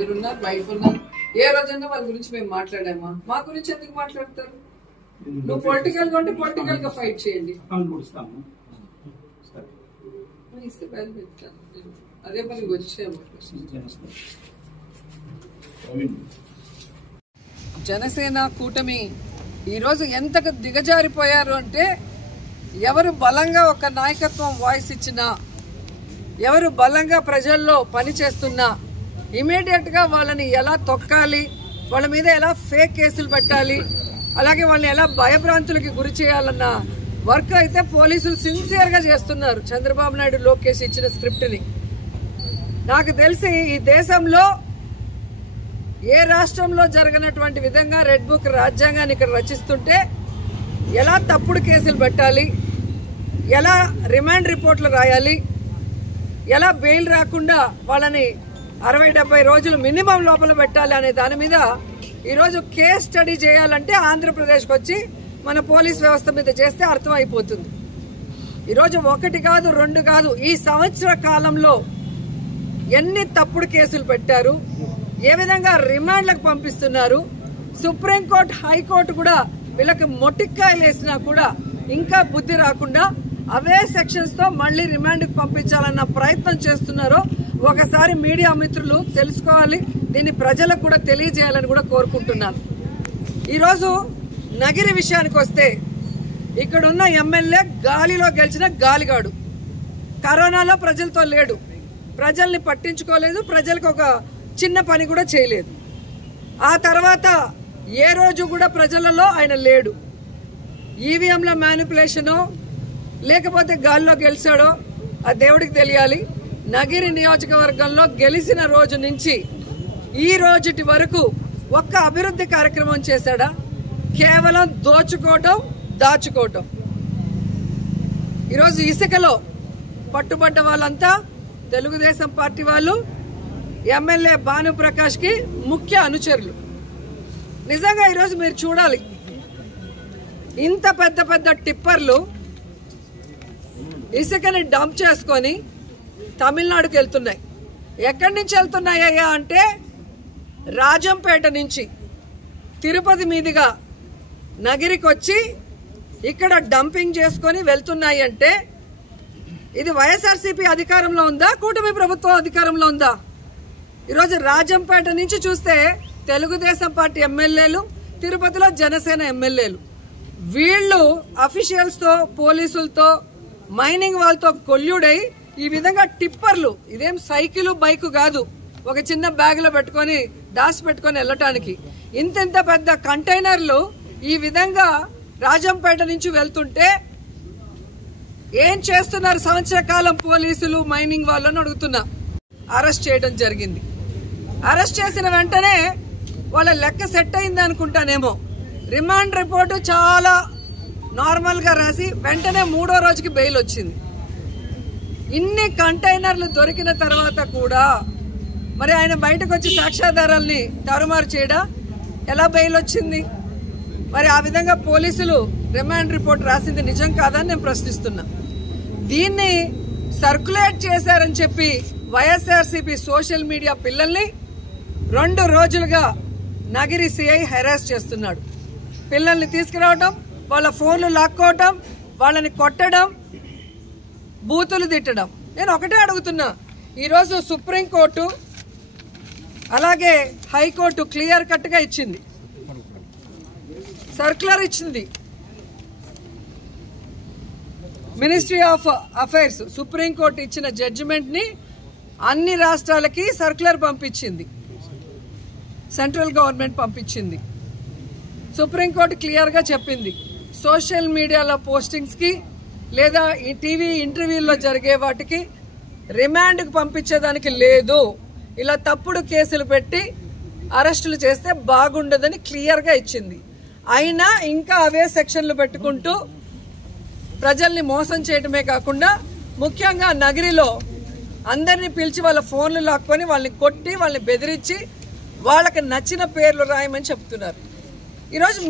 మీరున్నారు బయట ఉన్నారు ఏ రోజైనా వాళ్ళ గురించి మేము మాట్లాడామా? మా గురించి ఎందుకు మాట్లాడతారు? నువ్వు పొలిటికల్ గా ఉంటే పొలిటికల్ గా ఫైట్ చేయండి. ఇస్తే బయలు పెడతాను. అదే పని వచ్చాము. జనసేన కూటమి ఈరోజు ఎంతకు దిగజారిపోయారు అంటే, ఎవరు బలంగా ఒక నాయకత్వం వాయిస్ ఇచ్చినా, ఎవరు బలంగా ప్రజల్లో పనిచేస్తున్నా ఇమీడియట్ గా వాళ్ళని ఎలా తొక్కాలి, వాళ్ళ మీద ఎలా ఫేక్ కేసులు పెట్టాలి, అలాగే వాళ్ళని ఎలా భయభ్రాంతులకి గురి చేయాలన్న వర్క్ అయితే పోలీసులు సిన్సియర్ గా చేస్తున్నారు. చంద్రబాబు నాయుడు లోకేష్ ఇచ్చిన స్క్రిప్ట్ ని నాకు తెలిసి ఈ దేశంలో ఏ రాష్ట్రంలో జరగనటువంటి విధంగా రెడ్ బుక్ రాజ్యాంగాన్ని ఇక్కడ రచిస్తుంటే ఎలా తప్పుడు కేసులు పెట్టాలి, ఎలా రిమాండ్ రిపోర్ట్లు రాయాలి, ఎలా బెయిల్ రాకుండా వాళ్ళని 60-70 రోజులు మినిమం లోపల పెట్టాలి అనే దాని మీద ఈరోజు కేస్ స్టడీ చేయాలంటే ఆంధ్రప్రదేశ్కి వచ్చి మన పోలీస్ వ్యవస్థ మీద చేస్తే అర్థం అయిపోతుంది. ఈరోజు 1 కాదు 2 కాదు, ఈ సంవత్సర కాలంలో ఎన్ని తప్పుడు కేసులు పెట్టారు, ఏ విధంగా రిమాండ్లకు పంపిస్తున్నారు, సుప్రీంకోర్టు హైకోర్టు కూడా వీళ్ళకి మొటిక్కాయలు వేసినా కూడా ఇంకా బుద్ధి రాకుండా అవే సెక్షన్స్ తో మళ్లీ రిమాండ్కి పంపించాలన్న ప్రయత్నం చేస్తున్నారో ఒకసారి మీడియా మిత్రులు తెలుసుకోవాలి. దీన్ని ప్రజలకు కూడా తెలియజేయాలని కూడా కోరుకుంటున్నాను. ఈరోజు నగిరి విషయానికి వస్తే, ఇక్కడున్న ఎమ్మెల్యే గాలిలో గెలిచిన గాలిగాడు, కరోనాలో ప్రజలతో లేడు, ప్రజల్ని పట్టించుకోలేదు, ప్రజలకు ఒక చిన్న పని కూడా చేయలేదు. ఆ తర్వాత ఏ రోజు కూడా ప్రజలలో ఆయన లేడు. ఈవీఎంల మ్యానిపులేషనో లేకపోతే గాల్లో గెలిచాడో ఆ దేవుడికి తెలియాలి. నగిరి నియోజకవర్గంలో గెలిచిన రోజు నుంచి ఈ రోజుటి వరకు ఒక్క అభివృద్ధి కార్యక్రమం చేశాడా? కేవలం దోచుకోవటం, దాచుకోవటం. ఈరోజు ఇసుకలో పట్టుబడ్డ వాళ్ళంతా తెలుగుదేశం పార్టీ వాళ్ళు, ఎమ్మెల్యే భానుప్రకాష్ కి ముఖ్య అనుచరులు. నిజంగా ఈరోజు మీరు చూడాలి, ఇంత పెద్ద పెద్ద టిప్పర్లు ఇసుకని డంప్ చేసుకొని తమిళనాడుకి వెళ్తున్నాయి. ఎక్కడి నుంచి వెళ్తున్నాయ్యా అంటే, రాజంపేట నుంచి తిరుపతి మీదుగా నగిరికి వచ్చి ఇక్కడ డంపింగ్ చేసుకొని వెళ్తున్నాయి. అంటే ఇది వైఎస్ఆర్సీపీ అధికారంలో ఉందా, కూటమి ప్రభుత్వం అధికారంలో ఉందా? ఈరోజు రాజంపేట నుంచి చూస్తే తెలుగుదేశం పార్టీ ఎమ్మెల్యేలు, తిరుపతిలో జనసేన ఎమ్మెల్యేలు, వీళ్ళు అఫీషియల్స్ తో పోలీసులతో మైనింగ్ వాళ్ళతో కొల్లుడై ఈ విధంగా టిప్పర్లు, ఇదేం సైకిల్ బైక్ కాదు, ఒక చిన్న బ్యాగ్ లో పెట్టుకొని దాచి పెట్టుకొని వెళ్ళటానికి ఇంత పెద్ద కంటైనర్లు ఈ విధంగా రాజంపేట నుంచి వెళ్తుంటే ఏం చేస్తున్నారు సంవత్సర కాలం పోలీసులు, మైనింగ్ వాళ్ళని అడుగుతున్నా. అరెస్ట్ చేయడం జరిగింది. అరెస్ట్ చేసిన వెంటనే వాళ్ళ లెక్క సెట్ అయింది అనుకుంటానేమో, రిమాండ్ రిపోర్టు చాలా నార్మల్ గా రాసి వెంటనే 3వ రోజుకి బెయిల్ వచ్చింది. ఇన్ని కంటైనర్లు దొరికిన తర్వాత కూడా మరి ఆయన బయటకు వచ్చి సాక్ష్యాధారాలని తారుమారు చేయడా? ఎలా బెయిల్ వచ్చింది? మరి ఆ విధంగా పోలీసులు రిమాండ్ రిపోర్ట్ రాసింది నిజం కాదని నేను ప్రశ్నిస్తున్నా. దీన్ని సర్క్యులేట్ చేశారని చెప్పి వైఎస్ఆర్సీపీ సోషల్ మీడియా పిల్లల్ని 2 రోజులుగా నగిరి సిఐ హెరాస్ చేస్తున్నాడు. పిల్లల్ని తీసుకురావడం, వాళ్ళ ఫోన్లు లాక్కోవటం, వాళ్ళని కొట్టడం, బూతులు తిట్టడం. నేను ఒకటే అడుగుతున్నా, ఈరోజు సుప్రీంకోర్టు అలాగే హైకోర్టు క్లియర్ కట్ గా ఇచ్చింది, సర్క్యులర్ ఇచ్చింది. మినిస్ట్రీ ఆఫ్ అఫైర్స్ సుప్రీంకోర్టు ఇచ్చిన జడ్జిమెంట్ ని అన్ని రాష్ట్రాలకి సర్క్యులర్ పంపించింది, సెంట్రల్ గవర్నమెంట్ పంపించింది. సుప్రీంకోర్టు క్లియర్ గా చెప్పింది, సోషల్ మీడియాలో పోస్టింగ్స్ కి లేదా ఈ టీవీ ఇంటర్వ్యూల్లో జరిగే వాటికి రిమాండ్కి పంపించేదానికి లేదు. ఇలా తప్పుడు కేసులు పెట్టి అరెస్టులు చేస్తే బాగుండదని క్లియర్ గా ఇచ్చింది. అయినా ఇంకా అవే సెక్షన్లు పెట్టుకుంటూ ప్రజల్ని మోసం చేయడమే కాకుండా, ముఖ్యంగా నగిరిలో అందరినీ పిలిచి వాళ్ళ ఫోన్లు లాక్కొని వాళ్ళని కొట్టి వాళ్ళని బెదిరించి వాళ్ళకి నచ్చిన పేర్లు రాయమని చెప్తున్నారు. ఈరోజు